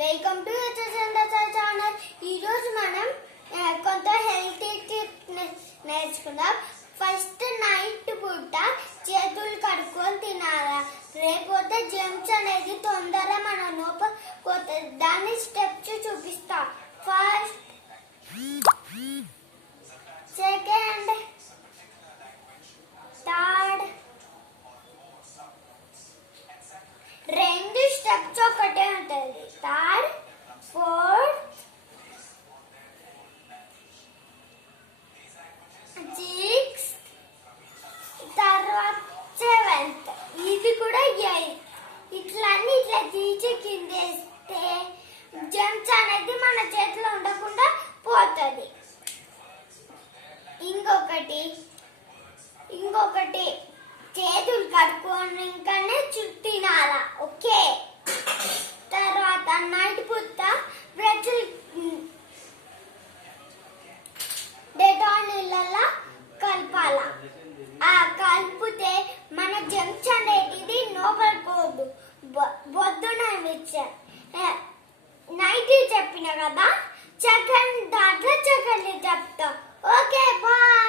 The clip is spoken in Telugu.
Welcome to channel. ఈరోజు మనం కొంత హెల్తీ టిప్ నేర్చుకుందాం. ఫస్ట్ నైట్ పూట చేతులు కడుక్కొని తినాలా, లేకపోతే జెమ్స్ అనేది తొందరగా మన లోపల పోతుంది. దాని స్టెప్స్ చూపిస్తా. ఫస్ట్, సెకండ్, థర్డ్, రెండు స్టెప్స్ ఒకటే ఉంటుంది. థర్డ్, ఫోర్త్, సిక్స్త్, తర్వాత సెవెంత్, ఇది కూడా ఎయిత్. ఇట్లా తీసి కిందేస్తే జెమ్స్ అనేది మన చేతిలో ఉండకుండా పోతుంది. ఇంకొకటి చేతులు కడుక్కోనికనే తినాల. ఓకే. తర్వాత నైట్ పూట బ్రష్లు డెటాల్ నీళ్ళల్లో కలపాల. ఆ కలిపితే మన జెమ్స్ అనేది లోపలిపోదు. పొద్దున నైట్ చెప్పిన కదా, దాంట్లో చెప్తా. Okay, bye.